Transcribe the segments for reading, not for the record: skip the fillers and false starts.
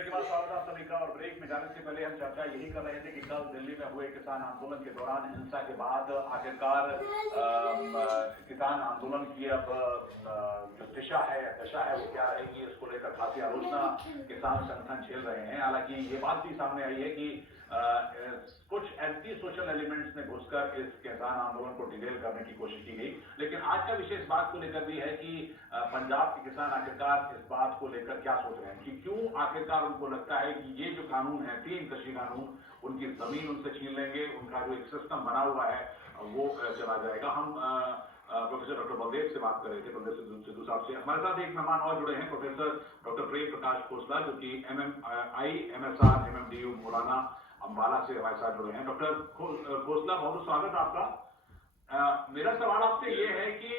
Break के बाद स्वागत है आप सभी का। और ब्रेक में जाने से पहले हम चर्चा यही कर रहे थे कि कल दिल्ली में हुए किसान आंदोलन के दौरान हिंसा के बाद आखिरकार किसान आंदोलन की अब जो दिशा है दशा है वो क्या रहेगी, इसको लेकर काफी आलोचना किसान संगठन झेल रहे हैं। हालांकि ये बात भी सामने आई है कि कुछ एंटी सोशल एलिमेंट्स ने घुसकर इस किसान आंदोलन को डिटेल करने की कोशिश की गई। लेकिन आज का विषय इस बात को लेकर भी है कि पंजाब के किसान आखिरकार इस बात को लेकर क्या सोच रहे हैं कि क्यों आखिरकार उनको लगता है कि ये जो कानून है, 3 कृषि कानून, उनकी जमीन उनसे छीन लेंगे, उनका जो एक सिस्टम बना हुआ है वो चला जाएगा। हम प्रोफेसर डॉक्टर बलदेव से बात कर रहे थे, प्रोफेसर सिद्धू साहब से। हमारे साथ एक मेहमान और जुड़े हैं, प्रोफेसर डॉक्टर प्रेम प्रकाश खोसला, जो कि MSR MMDU मौलाना अंबाला से हमारे साथ जुड़े हैं। डॉक्टर खोसला, बहुत स्वागत आपका। मेरा सवाल आपसे ये है कि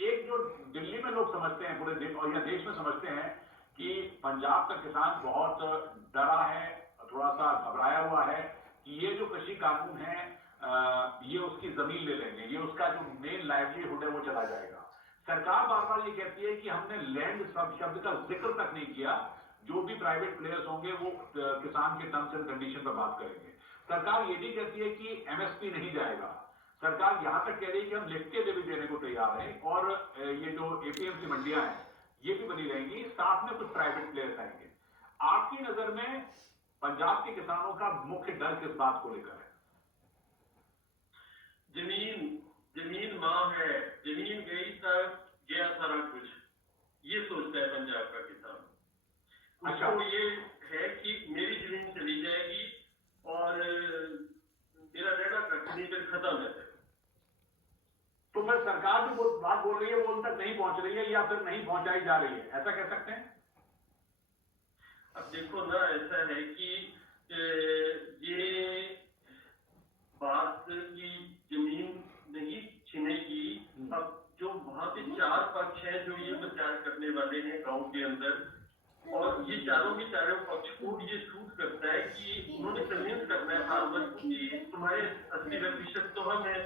एक जो दिल्ली में लोग समझते हैं, पूरे दिन और या देश में समझते हैं कि पंजाब का किसान बहुत डरा है, थोड़ा सा घबराया हुआ है कि ये जो कृषि कानून है ये उसकी जमीन ले लेंगे, ये उसका जो मेन लाइवलीहुड है वो चला जाएगा। सरकार बार बार ये कहती है कि हमने लैंड शब्द का जिक्र तक नहीं किया, जो भी प्राइवेट प्लेयर्स होंगे वो किसान के टर्म्स एंड कंडीशन पर बात करेंगे। सरकार ये भी कहती है कि MSP नहीं जाएगा। सरकार यहां तक कह रही है कि हम लिख के भी देने को तैयार हैं और ये जो APMC मंडियां हैं ये भी बनी रहेंगी, साथ में कुछ प्राइवेट प्लेयर्स आएंगे। आपकी नजर में पंजाब के किसानों का मुख्य डर किस बात को लेकर है? जमीन मां है, जमीन गई तक गया सारा कुछ, ये सोचता है पंजाब का किसान। अच्छा, उसको ये है कि मेरी जमीन चली जाएगी और मेरा रहना कहीं फिर खत्म है। तो फिर सरकार जो बात बोल रही है वो उन तक नहीं पहुंच रही है या फिर नहीं पहुंचाई जा रही है, ऐसा कह सकते हैं? अब देखो ना, ऐसा है कि ये बात की जमीन नहीं छीनेगी। अब जो वहां पे 4 पक्ष हैं जो ये प्रचार करने वाले हैं गांव के अंदर, और ये चारों के चारों पक्ष को ये सूट करता है कि उन्होंने कन्विंस करना है फार्मर को कि तुम्हारे 80% तो हम है,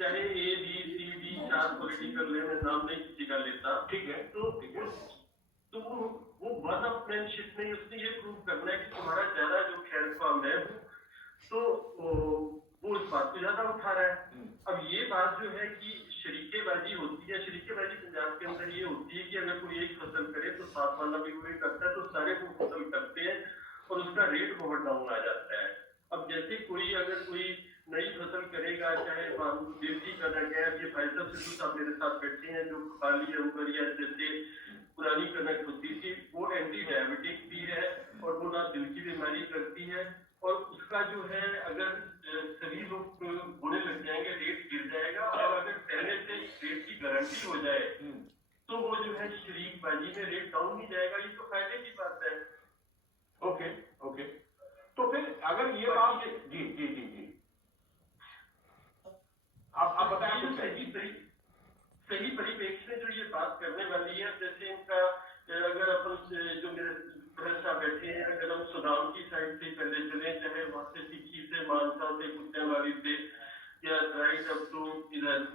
चाहे A B C D 4 political है, मैं नाम नहीं किसी का लेता, ठीक है। तो वो वन अपमैनशिप में उसने ये प्रूव करना है कि तुम्हारा ज्यादा जो खैर फार्म है तो वो इस बात को ज्यादा उठा रहा है। अब ये बात जो है कि शरीकेबाजी होती है, शरीकेबाजी पंजाब के अंदर ये होती है कि अगर कोई एक फसल करे तो साथ वाला भी वही करता है, तो सारे वो फसल करते हैं और उसका रेट बहुत डाउन आ जाता है। अब जैसे अगर कोई नई फसल करेगा, चाहे देसी कनक है, ये भाई साहब सिद्धू साहब मेरे साथ बैठे हैं, जो काली अंबर या जैसे पुरानी कनक होती थी, वो एंटी डायबिटिक भी है और वो ना दिल की बीमारी करती है, और उसका जो है अगर सभी लोग बोने लग जाएंगे रेट गिर जाएगा, और अगर पहले से रेट की गारंटी हो जाए तो वो जो है शरीकबाजी में रेट डाउन ही जाएगा। ये तो फायदे की बात है। ओके। तो फिर अगर ये बात जी आप बताएं। सही परिप्रेक्ष्य में जो ये बात करने वाली है, जैसे इनका अगर अपन जो मेरे प्रोफेसर बैठे हैं, अगर हम सुदाम की साइड से पहले चले, चाहे वहां से तिखी से, मानसा से, कुत्तेवाली से, या राइट अप टू इधर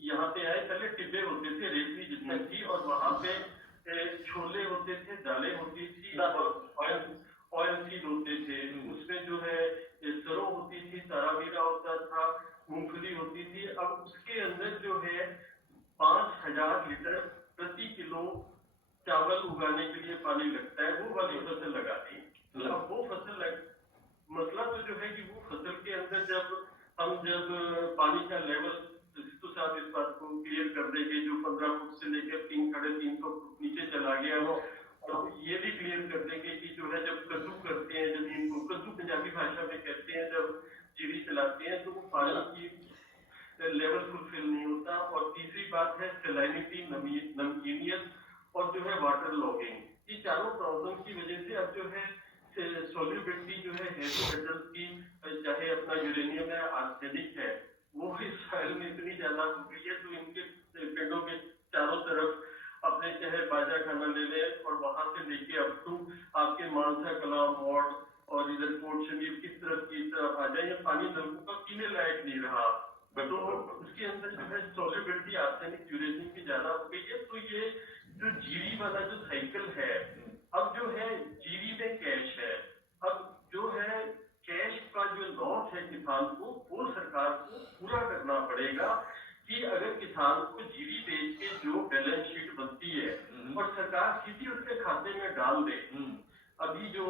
यहाँ पे आए, पहले टिब्बे होते थे, रेतली जितना थी, और वहां पे छोले होते थे, दालें होती थी, ऑयल सीड होते थे, उसमें जो है सरों होती थी, तारामीरा होता था, मूंगफली होती थी। अब उसके अंदर जो है 5000 लीटर प्रति किलो चावल उगाने के लिए पानी लगता है, वो वाली फसल लगाती है। अब वो फसल मतलब तो जो है कि वो फसल के अंदर जब पानी का लेवल, तो साथ इस बात को क्लियर कर देंगे, जो 15 फुट से लेकर 300-350 फुट नीचे चला गया हो, तो ये भी क्लियर कर देंगे कि जो है जब कद्दू करते हैं जमीन को, कद्दू पंजाबी भाषा में कहते हैं, जब जीरी चलाते हैं तो वो पानी की लेवल फुलफिल नहीं होता। और तीसरी बात है सैलिनिटी, नमकीनियत, और जो है वाटर लॉगिंग। ये चारों प्रॉब्लम की वजह से अब जो है सोल्यूबिलिटी जो है हेवी मेटल्स की, चाहे अपना यूरेनियम है, आर्सेनिक है, वो इस सॉइल में इतनी ज्यादा हो गई है, तो इनके पेड़ों के चारों तरफ अपने चाहे बाजा खाना ले लें और वहां से लेके अप टू आपके मानसा कला वार्ड और इधर कोट शरीफ की तरफ आ जाए, पानी नलकों का पीने लायक नहीं रहा। तो उसके अंदर जो है सोल्यूबिलिटी आर्सेनिक, यूरेनियम की ज्यादा हो गई है। तो ये जो जीरी वाला जो साइकिल है, अब जो है जीरी खरीदें कैश है। अब जो है कैश का जो लॉस है किसान को, वो सरकार को पूरा करना पड़ेगा कि अगर किसान को जीरी बेच के जो बैलेंस शीट बनती है और सरकार सीधी उसके खाते में डाल दे। अभी जो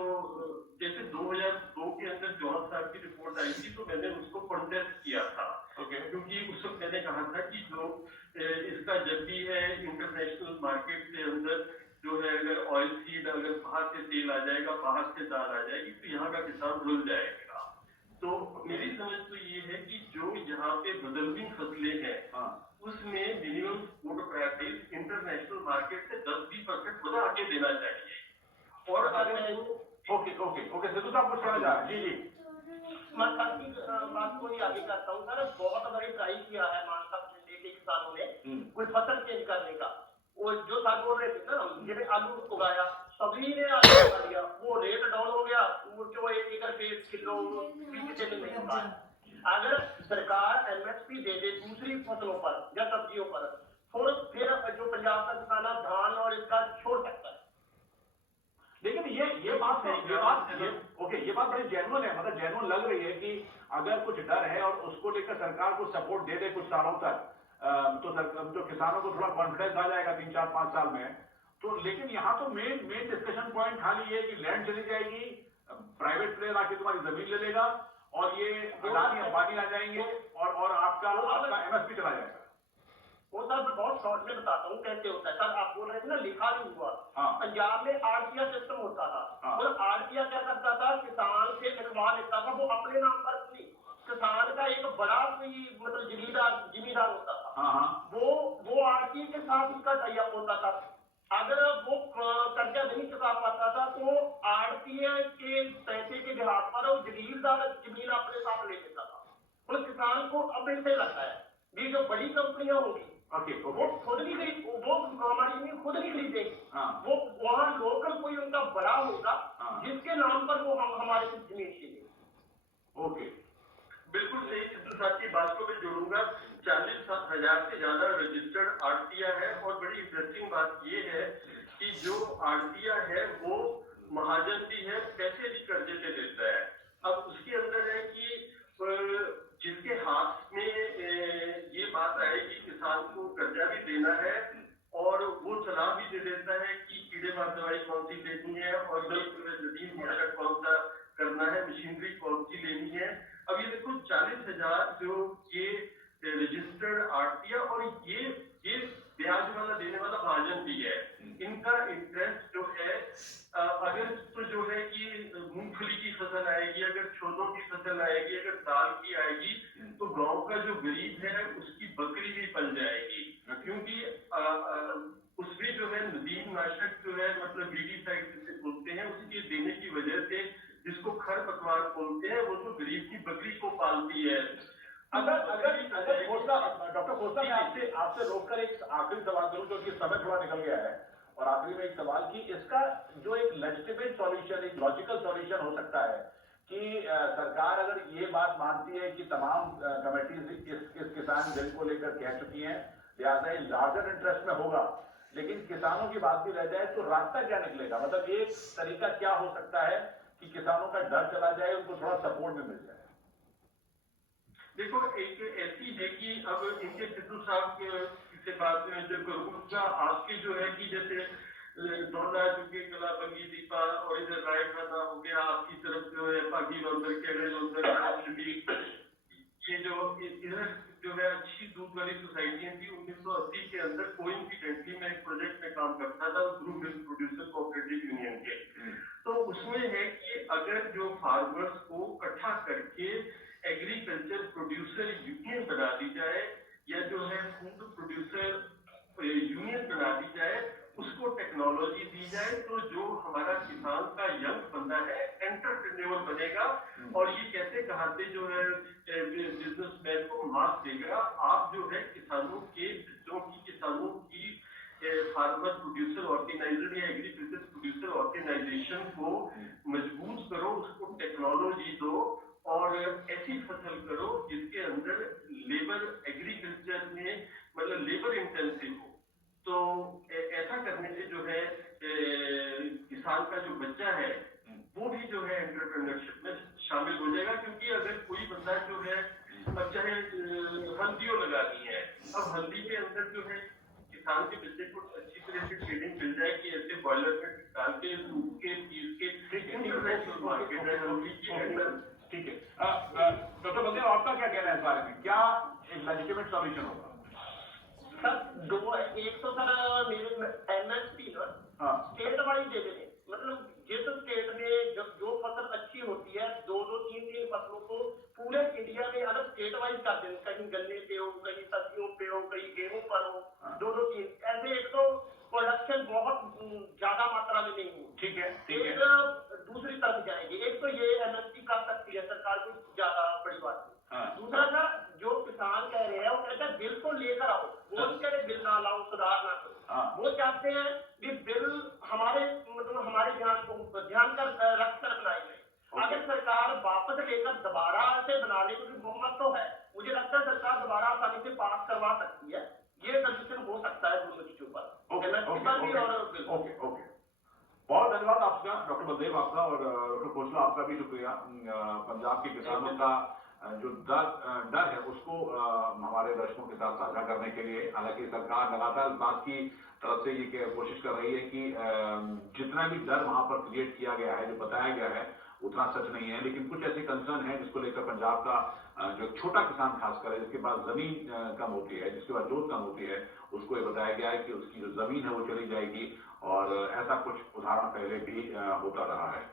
जैसे 2002 के अंदर जौहर साहब की रिपोर्ट आई थी तो मैंने उसको कॉन्टेस्ट किया था, क्योंकि उस वक्त मैंने कहा था कि जो इसका जब भी है इंटरनेशनल मार्केट के अंदर जो है अगर ऑयल सीड अगर बाहर से तेल आ जाएगा, बाहर से दाल आ जाएगी तो यहाँ का किसान रुल जाएगा। तो मेरी समझ तो ये है कि जो यहाँ पे बदलती फसलें हैं उसमें minimum food price international market से 10-20% बढ़ा के देना चाहिए। और अगर ओके सिद्धू साहब कुछ कहना चाह रहे हैं? जी मैं कल की बात को ही आगे करता हूँ सर। बहुत बड़ी ट्राई किया है मानसा जिले के किसानों ने कोई फसल चेंज करने का। वो जो सर बोल रहे थे ना, जिन्हें आलू उगाया सभी ने आलू उगा लिया, वो रेट डाउन हो गया, वो 1 एकड़ पे किलो 20 से नहीं होगा। अगर सरकार MSP दे दे दूसरी फसलों पर या सब्जियों पर, फिर जो पंजाब का किसान धान और इसका छोड़ सकता है। लेकिन ये बात बड़ी जेन्युइन है, मतलब जेन्युइन लग रही है कि अगर कुछ डर है और उसको लेकर सरकार को सपोर्ट दे दे कुछ सालों तक, तो किसानों को थोड़ा कॉन्फिडेंस आ जाएगा 3-4-5 साल में। तो लेकिन यहाँ तो मेन डिस्कशन पॉइंट खाली ये है कि लैंड चली जाएगी, प्राइवेट प्लेयर आके तुम्हारी जमीन ले लेगा और ये अदानी अंबानी आ जाएंगे और आपका MSP चला जाएगा। वो सर मैं बहुत शॉर्ट में बताता हूँ कैसे होता है। सर आप बोल रहे थे ना लिखा नहीं हुआ। पंजाब में आड़तिया सिस्टम होता था। और आड़तिया क्या करता था, किसान से लिखवा लेता था, वो अपने नाम पर नहीं, किसान का एक बड़ा कोई मतलब जिम्मेदार होता था, वो आड़ती के साथ उसका टाई अप होता था। अगर वो कर्जा नहीं चुका पाता था तो आड़तिया के पैसे के बिहार पर वो जगीरदार जमीन अपने साथ ले लेता था। तो किसान को अब ऐसे लगता है ये जो बड़ी कंपनियां होंगी वो खुद नहीं खरीद, वो हमारी जमीन खुद नहीं खरीदेंगी। वो वहाँ लोकल कोई उनका बड़ा होगा जिसके नाम पर वो हमारे जमीन छीनेंगे। ओके, बिल्कुल सही सिद्धू साहब की बात को मैं जोड़ूंगा। 40,000 से ज्यादा रजिस्टर्ड आड़तिया है। और बड़ी इंटरेस्टिंग बात ये है कि जो आड़तिया है वो महाजन भी है, पैसे भी कर्जे से देता है। अब उसके अंदर है कि जिसके हाथ में ये बात आए कि किसान को कर्जा भी देना है और वो सलाह भी दे देता है कि कीड़े मार दवाई कौन सी लेनी है और जमीन मार्केट कौन सा करना है, मशीनरी कौन सी लेनी है। अब ये देखो 40,000 जो ये रजिस्टर्ड आड़तिया और ये ब्याज वाला देने वाला महाजन भी है। इनका इंटरेस्ट जो है अगर तो जो है कि मूंगफली की फसल आएगी, अगर छोलों की फसल आएगी, अगर दाल की आएगी तो गांव का जो गरीब है उसकी बकरी भी पल जाएगी, क्योंकि उसमें जो है नदीम नाशक जो है मतलब वीडीसाइड जिसे बोलते हैं उसके देने की वजह से जिसको खरपतवार बोलते हैं वो तो गरीब की बकरी को पालती है। डॉक्टर खोसला मैं आपसे रोककर एक आखिरी सवाल करूं क्योंकि समय थोड़ा निकल गया है। और आखिरी में एक सवाल कि इसका जो एक लेजिटिमेट सॉल्यूशन, एक लॉजिकल सॉल्यूशन हो सकता है कि सरकार अगर ये बात मानती है कि तमाम कमेटीज इस किसान बिल को लेकर कह चुकी हैं, लिहाजा लार्जर इंटरेस्ट में होगा, लेकिन किसानों की बात भी रह जाए तो रास्ता क्या निकलेगा? मतलब एक तरीका क्या हो सकता है कि किसानों का डर चला जाए, उनको थोड़ा सपोर्ट भी मिल जाए? देखो एक ऐसी है कि अब इनके सिद्धू साहब से बात जो करूँगा आपकी जो है कि जैसे दोना चुके कला बंगी दीपा और इधर राय खाना हो गया, आपकी तरफ जो है पागी बंदर केरल ये जो इधर जो है अच्छी दूध वाली सोसाइटियां थी। 1980 के अंदर कोइंसिडेंटली मैं एक प्रोजेक्ट में काम करता था group milk producer cooperative union के। तो उसमें है कि अगर जो फार्मर्स को इकट्ठा करके एग्रीकल्चर प्रोड्यूसर यूनियन बना दी जाए या जो है फूड प्रोड्यूसर यूनियन बना दी जाए, उसको टेक्नोलॉजी दी जाए तो जो हमारा किसान का यंग बंदा है एंटरप्रेन्योर बनेगा और ये कैसे कहाते जो है बिजनेसमैन को मार्क्स देगा। आप जो है किसानों के बच्चों की किसानों की फार्मर प्रोड्यूसर ऑर्गेनाइजेशन या एग्रीकल्चर प्रोड्यूसर ऑर्गेनाइजेशन को मजबूत करो, उसको टेक्नोलॉजी दो और ऐसी फसल करो जिसके अंदर लेबर एग्रीकल्चर में मतलब लेबर इंटेंसिव हो। तो ऐसा करने से जो है किसान का जो बच्चा है वो भी जो है एंटरप्रेन्योरशिप में शामिल हो जाएगा, क्योंकि अगर कोई बंदा जो है अब चाहे हल्दियों लगानी है, अब हल्दी के अंदर जो है किसान के बच्चे को अच्छी तरह से ट्रेनिंग मिल जाए कि ऐसे बॉयलर में डाल के सूख के पीस के इंटरनेशनल मार्केट है हल्दी के अंदर। ठीक है, डॉक्टर बलदेव आपका क्या कहना है इस बारे में, क्या एक लेजिटिमेट सॉल्यूशन होगा? सर दो एक तो सर मेरे एमएसपी स्टेट वाइज दे देने, मतलब जिस स्टेट में जो फसल अच्छी होती है 2-3 फसलों को पूरे इंडिया में अलग स्टेट वाइज कर दें, कहीं गन्ने पे हो, कहीं सब्जियों पे हो, कहीं गेहूं पर हो, 2-3 ऐसे। एक तो प्रोडक्शन बहुत ज्यादा मात्रा में नहीं हो, ठीक है, एक दूसरी तरफ जाएगी। एक तो ये एमएसपी कर सकती है सरकार, को ज्यादा बड़ी बात नहीं। दूसरा सर जो किसान कह रहे हैं वो कहते हैं बिल तो लेकर आओ, वो नहीं कह रहे बिल ना लाओ, सुधार ना करो। वो चाहते हैं कि बिल हमारे मतलब हमारे ध्यान कर रख कर बनाए गए। अगर सरकार वापस लेकर दोबारा से बना ले, क्योंकि बहुमत तो है, मुझे लगता है सरकार दोबारा आसानी से पास करवा सकती है। ये सोल्यूशन हो सकता है दोनों चीजों पर, ओके। बहुत धन्यवाद आपका डॉक्टर बलदेव, आपका, और डॉक्टर खोसला आपका भी शुक्रिया। पंजाब के किसानों का जो डर है उसको हमारे दर्शकों के साथ साझा करने के लिए, हालांकि सरकार लगातार इस बात की तरफ से ये कोशिश कर रही है कि जितना भी डर वहां पर क्रिएट किया गया है, जो बताया गया है, उतना सच नहीं है। लेकिन कुछ ऐसे कंसर्न है जिसको लेकर पंजाब का जो छोटा किसान खासकर है, जिसके पास जमीन कम होती है, जिसके पास जोत कम होती है, उसको ये बताया गया है कि उसकी जो जमीन है वो चली जाएगी, और ऐसा कुछ उदाहरण पहले भी होता रहा है।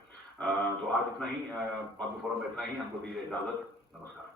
तो आज इतना ही, पब्लिक फोरम में इतना ही। हमको दीजिए इजाजत, नमस्कार।